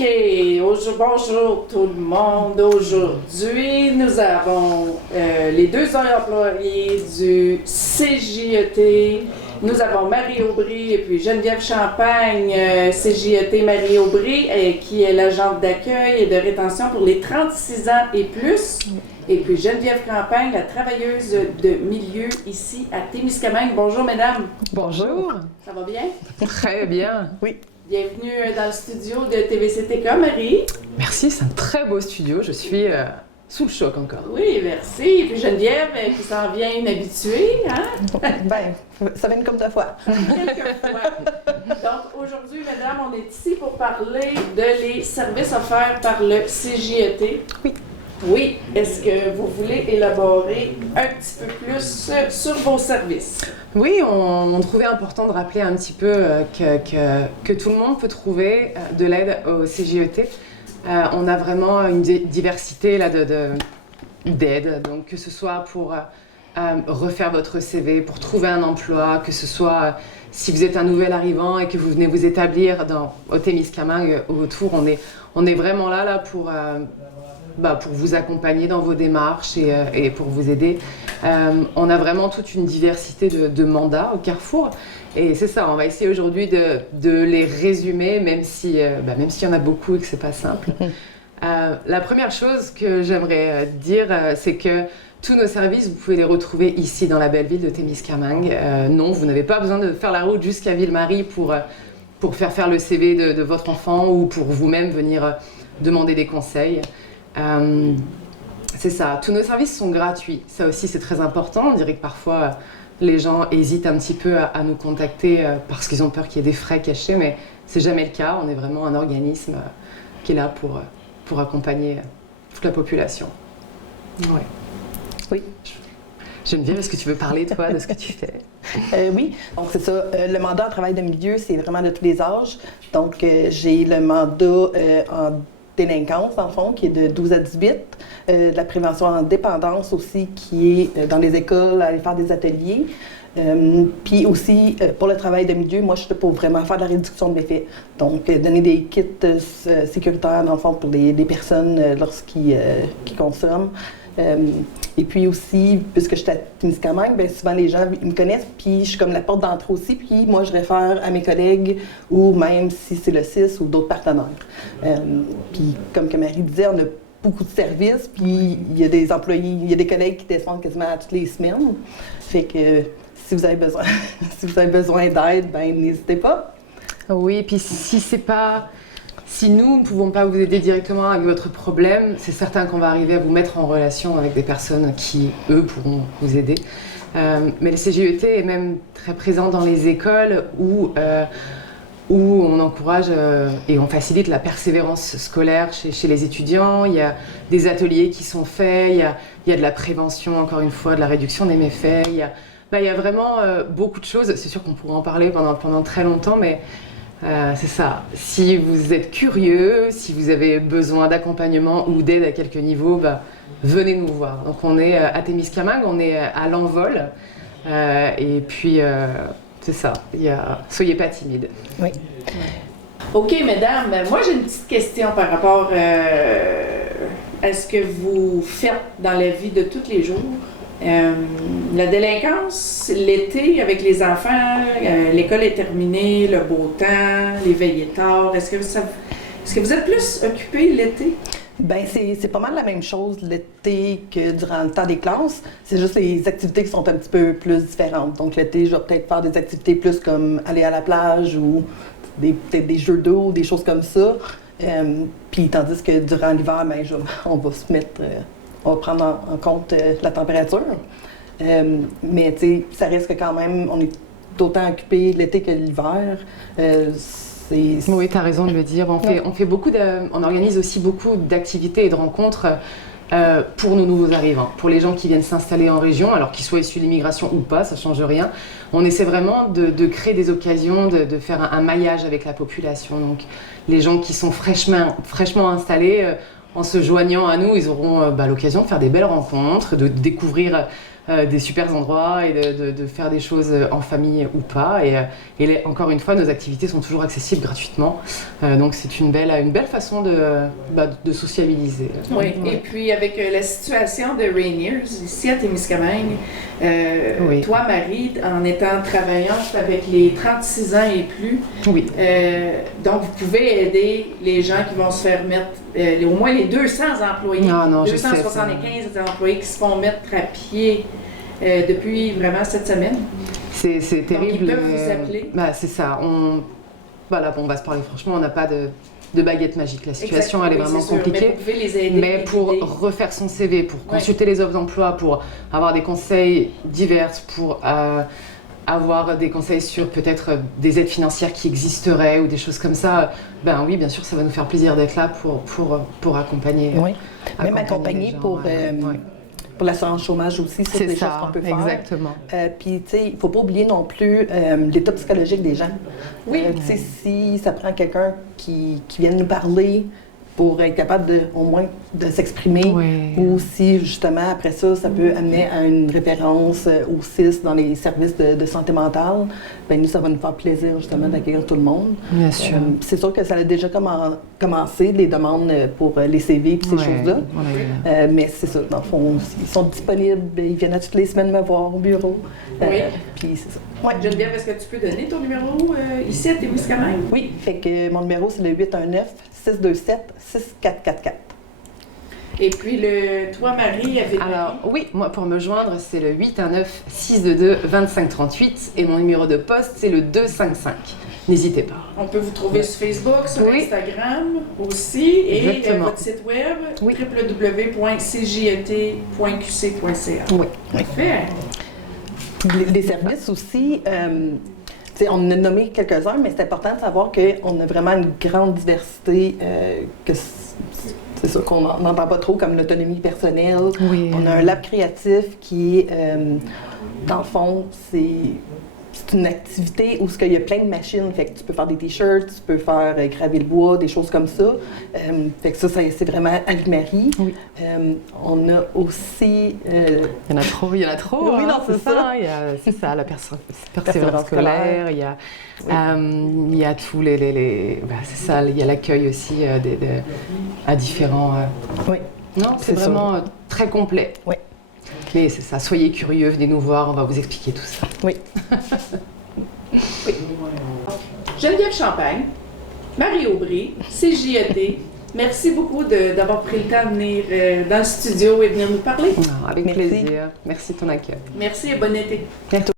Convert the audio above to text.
OK, bonjour tout le monde. Aujourd'hui, nous avons les deux employés du CJET. Nous avons Marie Aubry et puis Geneviève Champagne, CJET Marie Aubry, qui est l'agente d'accueil et de rétention pour les 36 ans et plus. Et puis Geneviève Champagne, la travailleuse de milieu ici à Témiscamingue. Bonjour, mesdames. Bonjour. Ça va bien? Très bien. Oui. Bienvenue dans le studio de TVCTK, Marie. Merci, c'est un très beau studio. Je suis sous le choc encore. Oui, merci. Et puis Geneviève, qui s'en vient une habituée, hein? Ben, ça vient comme deux fois. Quelquefois. Donc, aujourd'hui, mesdames, on est ici pour parler de les services offerts par le CJET. Oui. Oui. Est-ce que vous voulez élaborer un petit peu plus sur vos services? Oui, on trouvait important de rappeler un petit peu que tout le monde peut trouver de l'aide au CJET. On a vraiment une diversité là, d'aide, donc que ce soit pour refaire votre CV, pour trouver un emploi, que ce soit si vous êtes un nouvel arrivant et que vous venez vous établir au Témiscamingue autour, on est vraiment là pour vous accompagner dans vos démarches et pour vous aider. On a vraiment toute une diversité de mandats au Carrefour. Et c'est ça, on va essayer aujourd'hui de les résumer, même s'il y en a beaucoup et que c'est pas simple. La première chose que j'aimerais dire, c'est que tous nos services, vous pouvez les retrouver ici dans la belle ville de Témiscamingue. Non, vous n'avez pas besoin de faire la route jusqu'à Ville-Marie pour faire le CV de votre enfant ou pour vous-même venir demander des conseils. C'est ça, tous nos services sont gratuits. Ça aussi, c'est très important. On dirait que parfois, les gens hésitent un petit peu à nous contacter parce qu'ils ont peur qu'il y ait des frais cachés, mais c'est jamais le cas. On est vraiment un organisme qui est là pour accompagner toute la population. Ouais. Oui. Geneviève, est-ce que tu veux parler, toi, de ce que tu fais? Oui, donc c'est ça. Le mandat en travail de milieu, c'est vraiment de tous les âges. Donc, j'ai le mandat en délinquance, en fond, qui est de 12 à 18. De la prévention en dépendance aussi, qui est dans les écoles, aller faire des ateliers. Puis aussi, pour le travail de milieu, moi, je suis pour vraiment faire de la réduction de méfaits. Donc, donner des kits sécuritaires, dans le fond, pour les personnes lorsqu'ils consomment. Et puis aussi, puisque je suis à Témiscamingue, bien souvent les gens ils me connaissent, puis je suis comme la porte d'entrée aussi, puis moi je réfère à mes collègues ou même si c'est le CIS ou d'autres partenaires. Puis comme que Marie disait, on a beaucoup de services, puis il y a des employés, il y a des collègues qui descendent quasiment toutes les semaines. Fait que si vous avez besoin, si vous avez besoin d'aide, ben n'hésitez pas. Oui, puis si nous ne pouvons pas vous aider directement avec votre problème, c'est certain qu'on va arriver à vous mettre en relation avec des personnes qui, eux, pourront vous aider. Mais le CJET est même très présent dans les écoles où on encourage et on facilite la persévérance scolaire chez les étudiants. Il y a des ateliers qui sont faits, il y a de la prévention, encore une fois, de la réduction des méfaits. Il y a vraiment beaucoup de choses. C'est sûr qu'on pourrait en parler pendant très longtemps, mais c'est ça. Si vous êtes curieux, si vous avez besoin d'accompagnement ou d'aide à quelque niveau, venez nous voir. Donc on est à Témiscamingue, on est à l'Envol. Et puis, c'est ça. Soyez pas timides. Oui. OK, mesdames, moi j'ai une petite question par rapport à ce que vous faites dans la vie de tous les jours. La délinquance, l'été avec les enfants, l'école est terminée, le beau temps, les veillées tard. Est-ce que vous êtes plus occupés l'été? Bien, c'est pas mal la même chose l'été que durant le temps des classes. C'est juste les activités qui sont un petit peu plus différentes. Donc l'été, je vais peut-être faire des activités plus comme aller à la plage ou peut-être des jeux d'eau, des choses comme ça. Puis tandis que durant l'hiver, bien, on va se mettre... on va prendre en compte la température. Mais tu sais, ça reste que quand même, on est autant occupé l'été que l'hiver. Oui, tu as raison de le dire. On organise aussi beaucoup d'activités et de rencontres pour nos nouveaux arrivants, pour les gens qui viennent s'installer en région, alors qu'ils soient issus de l'immigration ou pas, ça ne change rien. On essaie vraiment de créer des occasions, de faire un maillage avec la population. Donc, les gens qui sont fraîchement installés, en se joignant à nous, ils auront l'occasion de faire des belles rencontres, de découvrir des super endroits et de faire des choses en famille ou pas. Et encore une fois, nos activités sont toujours accessibles gratuitement. Donc c'est une belle façon de sociabiliser. Oui, et puis avec la situation de Rainiers, ici à Témiscamingue, toi, Marie, en étant travaillante avec les 36 ans et plus, Oui. Donc vous pouvez aider les gens qui vont se faire mettre, au moins les 200 employés, Non, 275 employés qui se font mettre à pied depuis vraiment cette semaine. C'est terrible. Donc ils peuvent vous appeler. C'est ça. Voilà, on va se parler franchement, on n'a pas de baguette magique. La situation, elle est vraiment compliquée. Mais vous pouvez les aider. Mais pour refaire son CV, pour consulter les offres d'emploi, pour avoir des conseils divers, pour avoir des conseils sur peut-être des aides financières qui existeraient ou des choses comme ça, ben oui, bien sûr, ça va nous faire plaisir d'être là pour accompagner. Oui, même accompagner pour l'assurance chômage aussi, c'est des choses qu'on peut faire. Exactement. Puis, tu sais, il ne faut pas oublier non plus l'état psychologique des gens. Oui. Tu sais, si ça prend quelqu'un qui vient nous parler pour être capable au moins de s'exprimer, ou si justement après ça, ça peut amener à une référence au CIS dans les services de santé mentale, bien nous, ça va nous faire plaisir justement d'accueillir tout le monde. Bien sûr. C'est sûr que ça a déjà commencé, les demandes pour les CV et ces choses-là. Mais c'est ça, dans le fond, ils sont disponibles, ils viennent à toutes les semaines me voir au bureau. Oui. Puis c'est ça. Ouais. Geneviève, est-ce que tu peux donner ton numéro ici à Témiscamingue? Oui, fait que mon numéro, c'est le 819-627-6444. Et puis, toi, Marie, avec Alors, oui, moi, pour me joindre, c'est le 819-622-2538 et mon numéro de poste, c'est le 255. N'hésitez pas. On peut vous trouver sur Facebook, sur Instagram aussi, et votre site web, www.cjet.qc.ca. Oui. Parfait. Les services aussi, on en a nommé quelques-uns, mais c'est important de savoir qu'on a vraiment une grande diversité, que c'est ça qu'on n'entend pas trop, comme l'autonomie personnelle. Oui. On a un lab créatif qui est, dans le fond, c'est une activité où il y a plein de machines. Fait que tu peux faire des t-shirts, tu peux faire graver le bois, des choses comme ça. Fait que ça c'est vraiment Anne-Marie. Oui. On a aussi... Il y en a trop. Oui, non, c'est ça. C'est ça, la persévérance scolaire. Il y a tous les c'est ça, il y a l'accueil aussi à différents... Oui. Non, c'est vraiment très complet. Oui. Mais c'est ça, soyez curieux, venez nous voir, on va vous expliquer tout ça. Oui. Oui. Geneviève Champagne, Marie Aubry, CJET, merci beaucoup d'avoir pris le temps de venir dans le studio et venir nous parler. Avec plaisir. Merci de ton accueil. Merci et bon été. Bientôt.